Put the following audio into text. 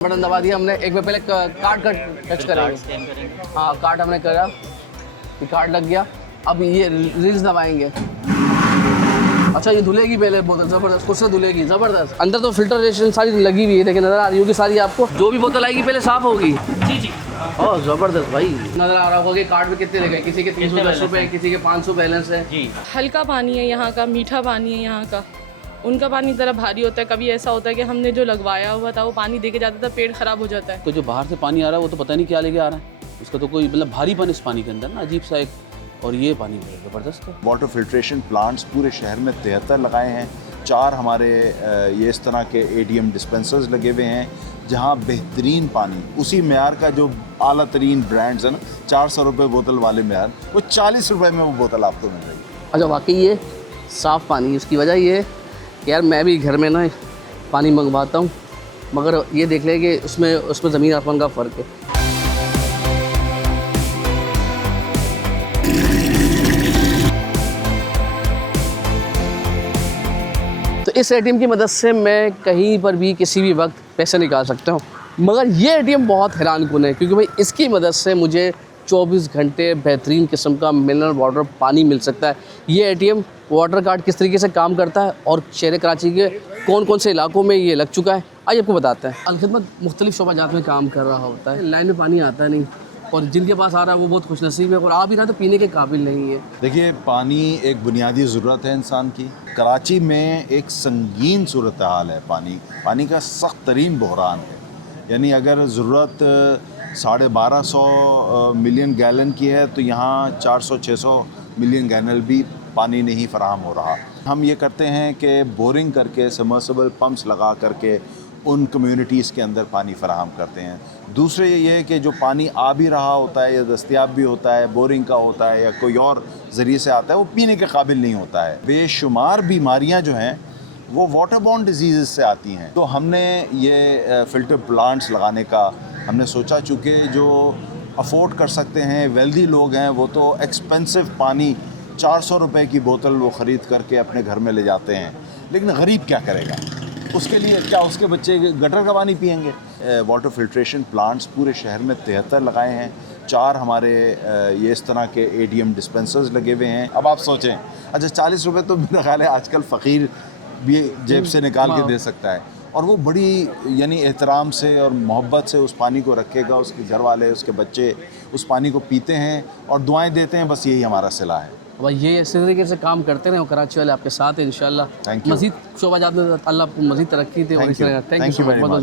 Button दबा दिया हमने। एक बार पहले कार्ड का टच करेंगे। हाँ, कार्ड हमने करा, ये कार्ड लग गया। अब ये रील्स दबाएंगे। अच्छा, ये धुलेगी पहले बोतल, ज़बरदस्त, खुद से धुलेगी, ज़बरदस्त। अंदर तो फिल्टरेशन सारी लगी हुई है, लेकिन नज़र आ रही होगी सारी आपको। जो भी बोतल आएगी पहले साफ़ होगी। जी जी। ओह ज़बरदस्त भाई, नज़र आ रहा होगा कि कार्ड में कितने लगे, किसी के 310 रुपये, किसी के 500 बैलेंस है जी। हल्का पानी है यहाँ का, मीठा पानी है यहाँ का। उनका पानी ज़रा भारी होता है। कभी ऐसा होता है कि हमने जो लगवाया हुआ था वो पानी दे के जाता था, पेट ख़राब हो जाता है। तो जो बाहर से पानी आ रहा है वो तो पता नहीं क्या लेके आ रहा है, उसका तो कोई मतलब भारीपन इस पानी के अंदर ना अजीब सा एक, और ये पानी ज़बरदस्त है। वाटर फिल्ट्रेशन प्लांट्स पूरे शहर में 73 लगाए हैं। 4 हमारे ये इस तरह के ADM डिस्पेंसर्स लगे हुए हैं जहां बेहतरीन पानी, उसी मेयार का जो आला तरीन ब्रांड्स है ना, 400 रुपये बोतल वाले मेयार, वो 40 रुपये में वो बोतल आपको मिल रही है। अच्छा, वाकई ये साफ़ पानी, इसकी वजह ये है कि यार मैं भी घर में ना पानी मंगवाता हूँ, मगर ये देख ले कि उसमें ज़मीन आसमान का फ़र्क है। तो इस ATM की मदद से मैं कहीं पर भी किसी भी वक्त पैसे निकाल सकता हूँ, मगर ये ATM बहुत हैरानकुन है, क्योंकि भाई इसकी मदद से मुझे 24 घंटे बेहतरीन किस्म का मिनरल वाटर पानी मिल सकता है। ये ATM वाटर कार्ड किस तरीके से काम करता है और शहर कराची के कौन कौन से इलाकों में ये लग चुका है, आइए आपको बताते हैं। अलखिदमत मुख्तलिफ शोबाजात में काम कर रहा होता है, लाइन में पानी आता नहीं, और जिनके पास आ रहा है वो बहुत खुशनसीब है, और आ भी रहा तो पीने के काबिल नहीं है। देखिए, पानी एक बुनियादी ज़रूरत है इंसान की। कराची में एक संगीन सूरत हाल है, पानी का सख्त तरीन बहरान है। यानी अगर ज़रूरत 1250 मिलियन गैलन की है तो यहाँ 400-600 मिलियन गैलन भी पानी नहीं फराहम हो रहा। हम ये करते हैं कि बोरिंग करके, सबमर्सिबल पंप्स लगा करके उन कम्युनिटीज़ के अंदर पानी फराहम करते हैं। दूसरे ये है कि जो पानी आ भी रहा होता है या दस्तयाब भी होता है, बोरिंग का होता है या कोई और ज़रिए से आता है, वो पीने के काबिल नहीं होता है। बेशुमार बीमारियां जो हैं वो वाटर बॉर्न डिजीज़ से आती हैं। तो हमने ये फ़िल्टर प्लांट्स लगाने का हमने सोचा, चूँकि जो अफोर्ड कर सकते हैं, वेल्दी लोग हैं, वो तो एक्सपेंसिव पानी 400 रुपये की बोतल वो ख़रीद करके अपने घर में ले जाते हैं, लेकिन गरीब क्या करेगा? उसके लिए क्या उसके बच्चे गटर का पानी पिएंगे? वाटर फिल्ट्रेशन प्लांट्स पूरे शहर में 73 लगाए हैं। 4 हमारे ये इस तरह के ADM डिस्पेंसर्स लगे हुए हैं। अब आप सोचें, अच्छा 40 रुपये तो मेरा ख्याल है आजकल फ़कीर भी जेब से निकाल के दे सकता है, और वो बड़ी यानी एहतराम से और मोहब्बत से उस पानी को रखेगा। उसके घर वाले, उसके बच्चे उस पानी को पीते हैं और दुआएं देते हैं। बस यही हमारा सिला है। भाई ये इसी तरीके से काम करते रहे, कराची वाले आपके साथ है इंशाल्लाह। Thank you. मज़ीद शोबाजात में अल्लाह आपको मज़ीद तरक्की दे और इस तरह। Thank you so much.